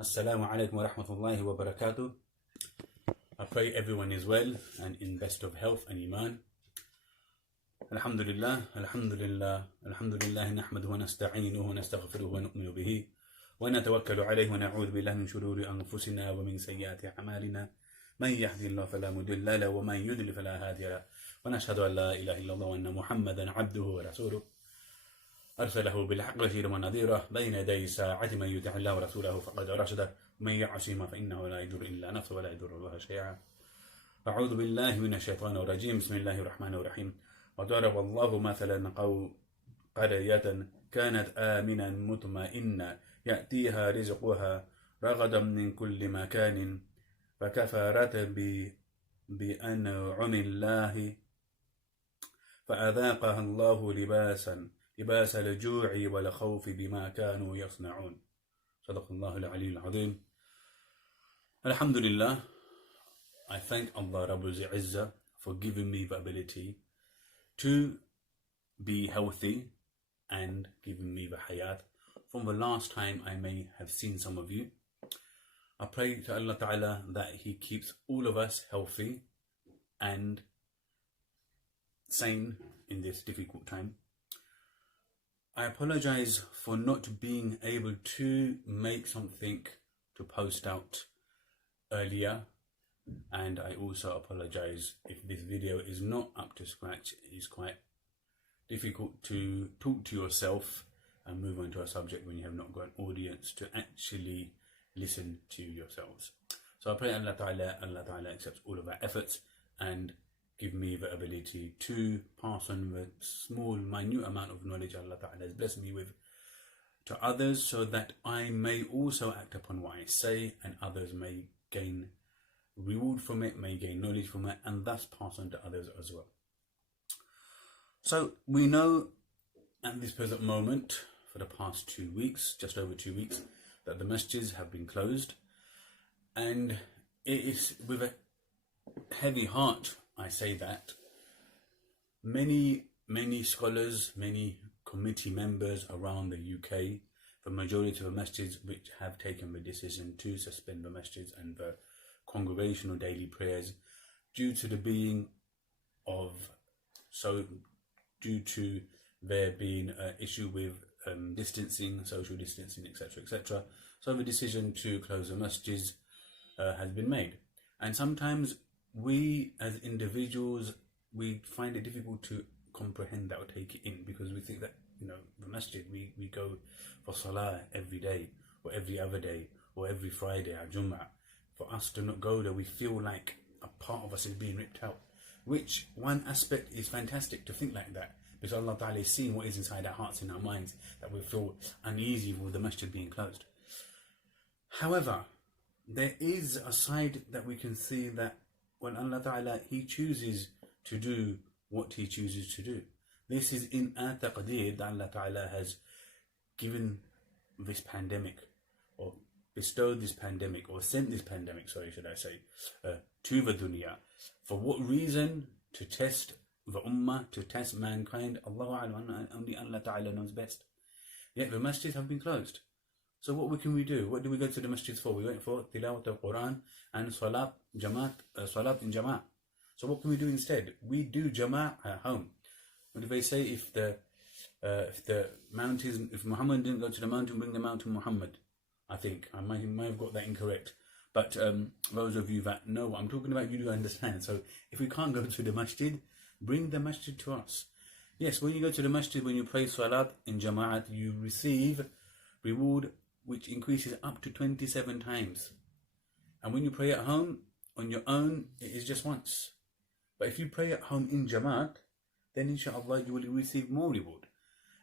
Assalamu alaikum wa rahmatullahi wa barakatuh. I pray everyone is well and in best of health and iman. Alhamdulillah, alhamdulillah, alhamdulillah, nahmaduhu wa nasta'inuhu wa nastaghfiruhu wa nu'minu bihi wa natawakkalu alayhi wa na'udhu billahi min shururi anfusina wa min sayyiati a'malina. Man yahdihillahu fala mudilla lahu wa man yudlil fala hadiya lahu. Wa nashhadu an la ilaha illallah wa anna Muhammadan 'abduhu wa rasuluhu. أرسله بالحق بشيرا ونذيرا بين يدي ساعة من يطع الله ورسوله فقد رشد ومن يعصهما فإنه لا يضر إلا نفسه ولا يضر الله شيئا. أعوذ بالله من الشيطان الرجيم. بسم الله الرحمن الرحيم. وضرب الله مثلا قرية كانت آمنا مطمئنة يأتيها رزقها رغدا من كل مكان فكفرت بأنعم الله فأذاقها الله لباس الجوع والخوف بما كانوا يصنعون. صدق الله العلي العظيم. Alhamdulillah, I thank Allah Rabbul Izzah for giving me the ability to be healthy and giving me the hayat. From the last time I may have seen some of you, I pray to Allah Ta'ala that He keeps all of us healthy and sane in this difficult time. I apologize for not being able to make something to post out earlier, and I also apologize if this video is not up to scratch. It is quite difficult to talk to yourself and move on to a subject when you have not got an audience to actually listen to yourselves. So I pray Allah Ta'ala accepts all of our efforts and give me the ability to pass on the small, minute amount of knowledge Allah Ta'ala has blessed me with to others, so that I may also act upon what I say and others may gain reward from it, may gain knowledge from it, and thus pass on to others as well. So we know at this present moment, for the past 2 weeks, just over 2 weeks, that the masjids have been closed, and it is with a heavy heart I say that many scholars, many committee members around the UK, the majority of the masjids which have taken the decision to suspend the masjids and the congregational daily prayers due to there being an issue with distancing, social distancing, etc. So the decision to close the masjids has been made, and sometimes we as individuals, we find it difficult to comprehend that or take it in, because we think that, the masjid, we go for salah every day or every other day or every Friday at Jumma. For us to not go there, we feel like a part of us is being ripped out, which one aspect is fantastic to think like that, because Allah Ta'ala is seeing what is inside our hearts and our minds, that we feel uneasy with the masjid being closed. However, there is a side that we can see, that when Allah Ta'ala, He chooses to do what He chooses to do. This is in our taqdeer that Allah Ta'ala has given this pandemic, or bestowed this pandemic, or sent this pandemic, to the dunya. For what reason? To test the ummah, to test mankind. Allahu A'lam, only Allah Ta'ala knows best. Yet the masjids have been closed. So what can we do? What do we go to the masjids for? We went for tilawat al-Quran and salat in Jama'at. So what can we do instead? We do Jama'at at home. What do they say? If Muhammad didn't go to the mountain, bring the mountain Muhammad. I think I might have got that incorrect. But those of you that know what I'm talking about, you do understand. So if we can't go to the masjid, bring the masjid to us. Yes, when you go to the masjid, when you pray salat in Jama'at, you receive reward which increases up to 27 times. And when you pray at home on your own, it is just once. But if you pray at home in Jamaat, then inshallah you will receive more reward.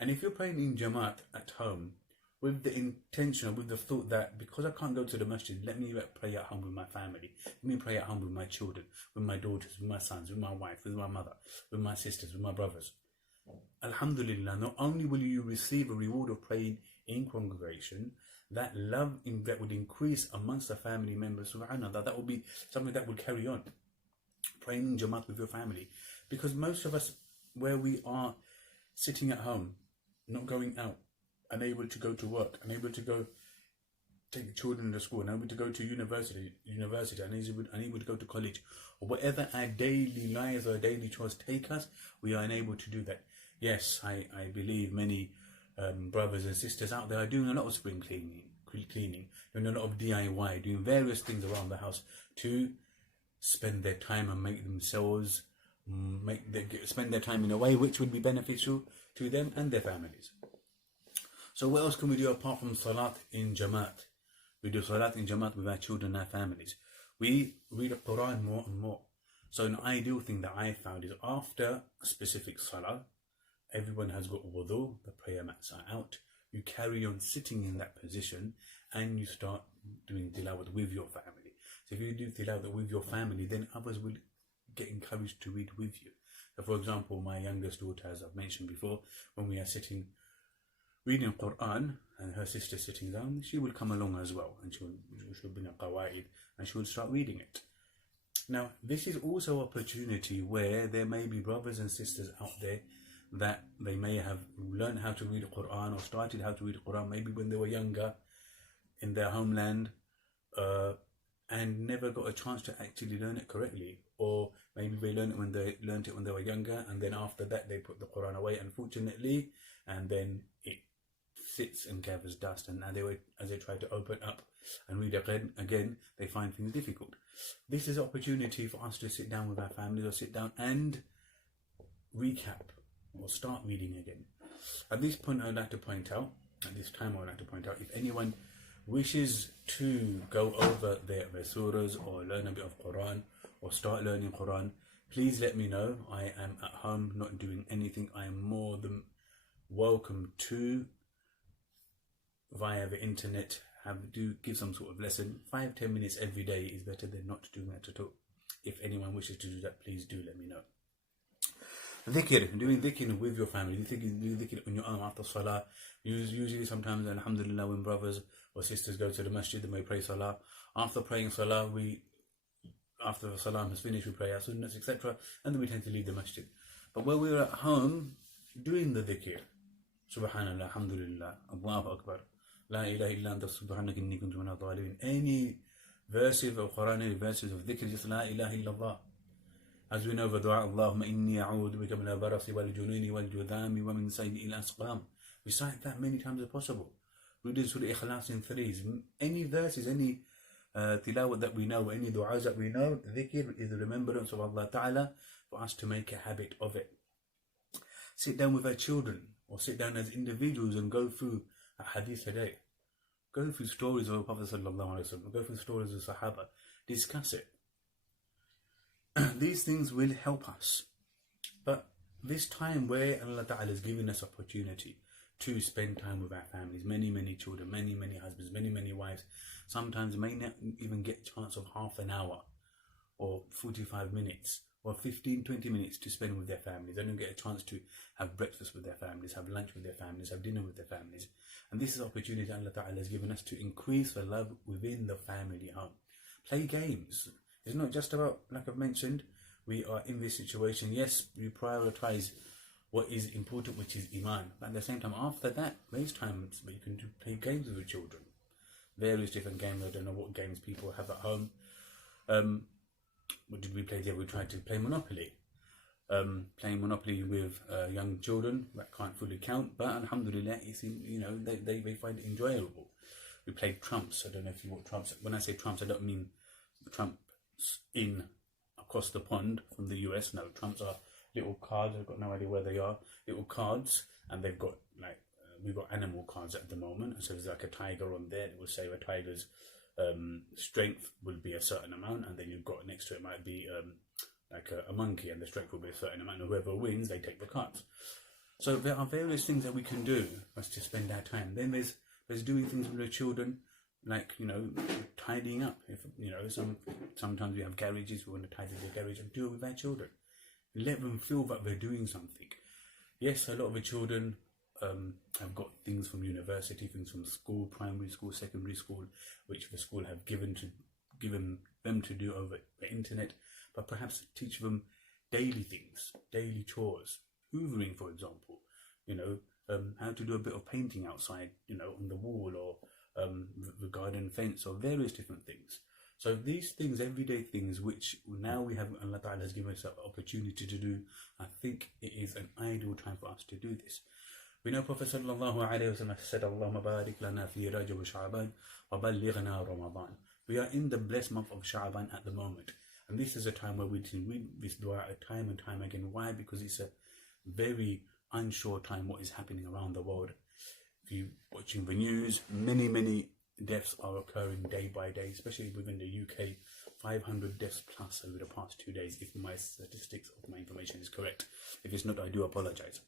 And if you're praying in Jamaat at home with the intention, or with the thought that because I can't go to the masjid, let me pray at home with my family, let me pray at home with my children, with my daughters, with my sons, with my wife, with my mother, with my sisters, with my brothers. Alhamdulillah, not only will you receive a reward of praying in congregation, that love that would increase amongst the family members. Subhanallah, that will be something that will carry on. Praying in Jamaat with your family. Because most of us, where we are sitting at home, not going out, unable to go to work, unable to go take the children to school, unable to go to university, unable to go to college, or whatever our daily lives or daily chores take us, we are unable to do that. Yes, I believe many brothers and sisters out there are doing a lot of spring cleaning, doing a lot of DIY, doing various things around the house to spend their time and make themselves spend their time in a way which would be beneficial to them and their families. So what else can we do apart from salat in Jamaat? We do salat in Jamaat with our children and our families. We read the Quran more and more. So an ideal thing that I found is after a specific salah, everyone has got wudu, the prayer mats are out, you carry on sitting in that position and you start doing tilawat with your family. So if you do tilawat with your family, then others will get encouraged to read with you. So for example, my youngest daughter, as I've mentioned before, when we are sitting reading Quran and her sister sitting down, she will come along as well, and she'll bring a qawaid and she will start reading it. Now, this is also an opportunity where there may be brothers and sisters out there that they may have learned how to read Quran or started how to read Quran maybe when they were younger in their homeland, and never got a chance to actually learn it correctly, or maybe they learned it when they were younger, and then after that they put the Quran away, unfortunately, and then it sits and gathers dust, and as they try to open up and read again, they find things difficult. This is an opportunity for us to sit down with our families, or sit down and recap or start reading again. At this time I would like to point out, if anyone wishes to go over their surahs or learn a bit of Quran or start learning Quran, please let me know. I am at home not doing anything. I am more than welcome to, via the internet, give some sort of lesson. 5-10 minutes every day is better than not doing that at all. If anyone wishes to do that, please do let me know. Dhikr, doing dhikr with your family, doing dhikr on your own after salah. Usually sometimes, alhamdulillah, when brothers or sisters go to the masjid and we pray salah, after praying salah, after the salam has finished, we pray our sunnahs, etc., and then we tend to leave the masjid. But when we're at home doing the dhikr, subhanallah, alhamdulillah, Allahu akbar, la ilaha illa anta subhanaka inni kuntu minadh dhalimin, any verses of Quran, any verses of dhikr, just la ilaha illallah. As we know, the dua, Allahumma inni a'udhu bika min al-barasi wal-jununi wal-judhami wa min sayyi al-asqam. Recite that many times as possible. We do Surah Ikhlas in threes. Any verses, any tilawat that we know, any du'as that we know, dhikr is the remembrance of Allah Ta'ala, for us to make a habit of it. Sit down with our children, or sit down as individuals and go through a hadith a day. Go through stories of the Prophet Sallallahu Alaihi Wasallam, go through stories of Sahaba, discuss it. These things will help us. But this time where Allah Ta'ala has given us opportunity to spend time with our families, many children, many husbands, many wives, sometimes may not even get a chance of half an hour or 45 minutes or 15-20 minutes to spend with their families. They don't get a chance to have breakfast with their families, have lunch with their families, have dinner with their families. And this is an opportunity Allah Ta'ala has given us to increase the love within the family home. Play games. It's not just about, like I've mentioned, we are in this situation. Yes, we prioritize what is important, which is Iman. But at the same time, after that, there's times where you can play games with your children. Various different games. I don't know what games people have at home. What did we play there? We tried to play Monopoly. Playing Monopoly with young children, that can't fully count, but alhamdulillah, they find it enjoyable. We played trumps. I don't know if you know what trumps. When I say trumps, I don't mean trumps in across the pond from the US. No, trumps are little cards. I've got no idea where they are. Little cards, and they've got we've got animal cards at the moment. So there's like a tiger on there. It will say a tiger's strength will be a certain amount, and then you've got next to it might be like a monkey, and the strength will be a certain amount, and whoever wins, they take the cards. So there are various things that we can do for us to spend our time. Then there's doing things with the children, like tidying up. If sometimes we have garages, we want to tidy the garage, and do it with our children. Let them feel that they're doing something. Yes, a lot of the children have got things from university, things from school, primary school, secondary school, which the school have given them to do over the internet, but perhaps teach them daily things, daily chores, hoovering, for example, how to do a bit of painting outside, on the wall, or regarding fence or various different things. So these things, everyday things, which now we have, Allah Ta'ala has given us an opportunity to do, I think it is an ideal time for us to do this. We know Prophet Sallallahu Alaihi Wasallam said, Allahumma barik lana fi Rajab wa Sha'ban wa ballighna Ramadan. We are in the blessed month of Sha'ban at the moment. And this is a time where we read this dua time and time again. Why? Because it's a very unsure time what is happening around the world. If you're watching the news, many deaths are occurring day by day, especially within the UK. 500 deaths plus over the past 2 days, if my statistics of my information is correct. If it's not, I do apologize.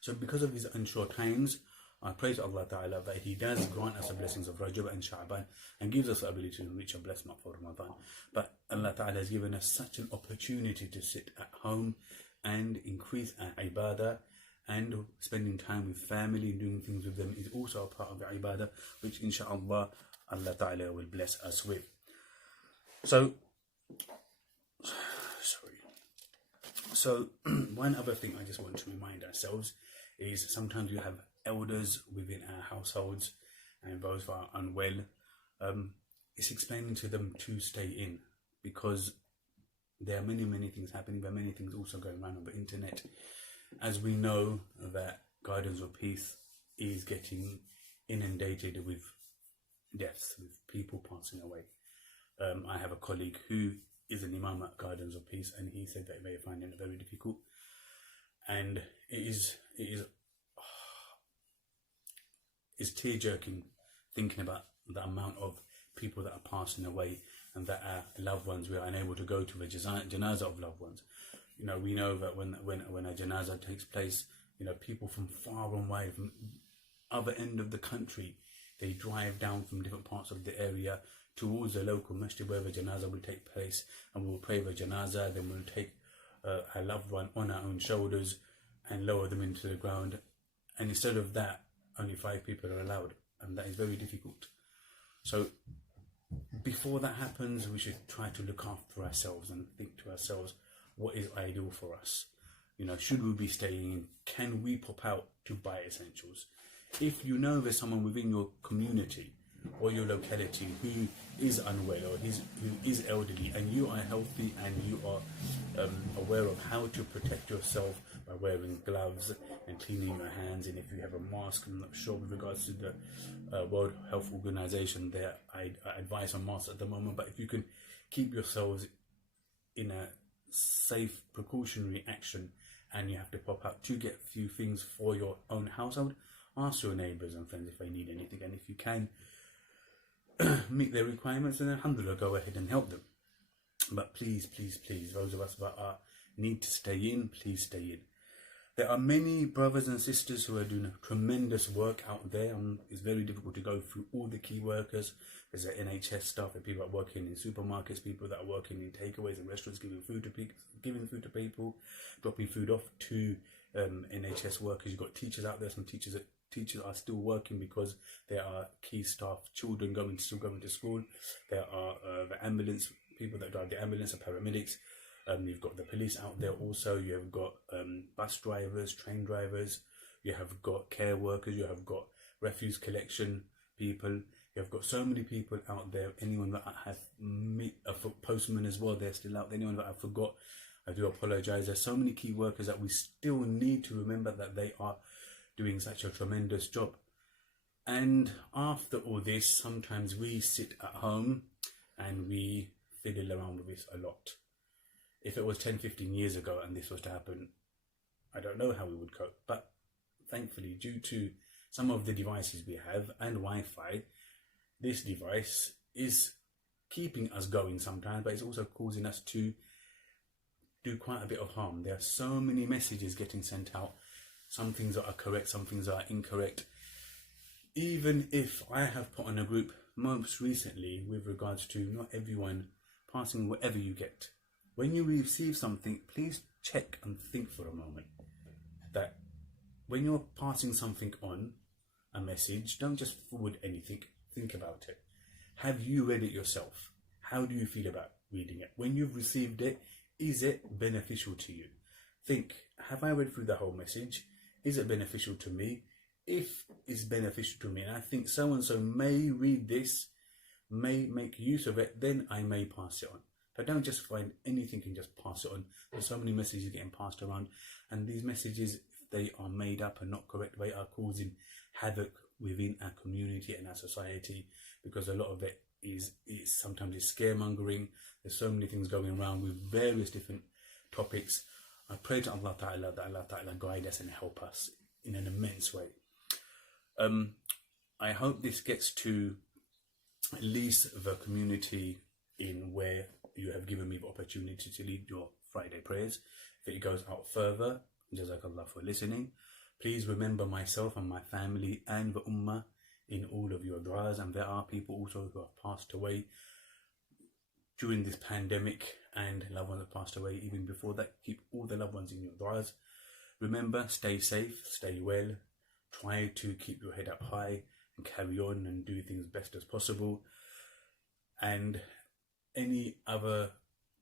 So because of these unsure times, I praise Allah Ta'ala that He does grant us the blessings of Rajab and Sha'ban and gives us the ability to reach a blessed month for Ramadan. But Allah Ta'ala has given us such an opportunity to sit at home and increase our ibadah, and spending time with family and doing things with them is also a part of the ibadah, which inshaAllah Allah Ta'ala will bless us with. So one other thing I just want to remind ourselves is sometimes we have elders within our households and those who are unwell. It's explaining to them to stay in, because there are many things happening. There are many things also going around on the internet. As we know that Gardens of Peace is getting inundated with deaths, with people passing away. I have a colleague who is an imam at Gardens of Peace, and he said that they are finding it very difficult. And it's tear-jerking thinking about the amount of people that are passing away and that our loved ones were unable to go to the janazah of loved ones. You know, we know that when a janazah takes place, you know, people from far and wide, from other end of the country, they drive down from different parts of the area towards the local masjid where the janazah will take place, and we'll pray the janazah. Then we'll take our loved one on our own shoulders and lower them into the ground. And instead of that, only 5 people are allowed, and that is very difficult. So before that happens, we should try to look after ourselves and think to ourselves, what is ideal for us? You know, should we be staying in? Can we pop out to buy essentials? If you know there's someone within your community or your locality who is unwell or who is elderly, and you are healthy and you are aware of how to protect yourself by wearing gloves and cleaning your hands, and if you have a mask, I'm not sure with regards to the World Health Organization, their advice on masks at the moment, but if you can keep yourselves in a safe precautionary action and you have to pop out to get a few things for your own household, ask your neighbours and friends if they need anything, and if you can meet their requirements, then alhamdulillah, go ahead and help them. But please, those of us that need to stay in, please stay in. There are many brothers and sisters who are doing tremendous work out there, and it's very difficult to go through all the key workers. There's the NHS staff, and people that are working in supermarkets, people that are working in takeaways and restaurants, giving food to people, dropping food off to NHS workers. You've got teachers out there. Some teachers are still working because there are key staff, children still going to school. There are the ambulance people that drive the ambulance, the paramedics. You've got the police out there also. You have got bus drivers, train drivers. You have got care workers. You have got refuse collection people. You have got so many people out there. Anyone that I have a postman as well, they're still out there. Anyone that I forgot, I do apologise. There's so many key workers that we still need to remember that they are doing such a tremendous job. And after all this, sometimes we sit at home and we fiddle around with this a lot. If it was 10-15 years ago and this was to happen, I don't know how we would cope. But thankfully, due to some of the devices we have and Wi-Fi, this device is keeping us going sometimes, but it's also causing us to do quite a bit of harm. There are so many messages getting sent out. Some things are correct, some things are incorrect. Even if I have put on a group most recently with regards to not everyone passing whatever you get. When you receive something, please check and think for a moment that when you're passing something on, a message, don't just forward anything, think about it. Have you read it yourself? How do you feel about reading it? When you've received it, is it beneficial to you? Think, have I read through the whole message? Is it beneficial to me? if it's beneficial to me, and I think so and so may read this, may make use of it, then I may pass it on. But don't just find anything and just pass it on. There's so many messages getting passed around, and these messages, if they are made up and not correct, they are causing havoc within our community and our society, because a lot of it is sometimes is scaremongering. There's so many things going around with various different topics. I pray to Allah Ta'ala that Allah Ta'ala guide us and help us in an immense way. I hope this gets to at least the community in where you have given me the opportunity to lead your Friday prayers. If it goes out further, Jazakallah for listening. Please remember myself and my family and the Ummah in all of your du'as, and there are people also who have passed away during this pandemic, and loved ones have passed away even before that. Keep all the loved ones in your du'as. Remember, stay safe, stay well, try to keep your head up high and carry on and do things best as possible. And any other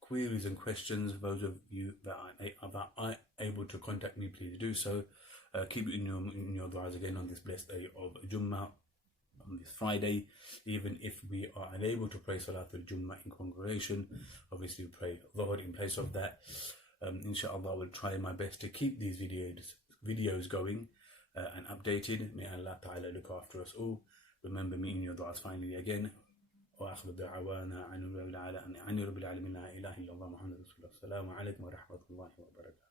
queries and questions, those of you that are able to contact me, please do so. Keep it in your du'as again on this blessed day of Jumma, on this Friday. Even if we are unable to pray Salatul Jumma in congregation, obviously we pray Dhuhr in place of that. Inshallah, I will try my best to keep these videos going and updated. May Allah Ta'ala look after us all. Remember me in your du'as finally again. وآخر دعوانا عن رب العالمين لا إله إلا الله محمد رسول الله. السلام عليكم ورحمة الله وبركاته.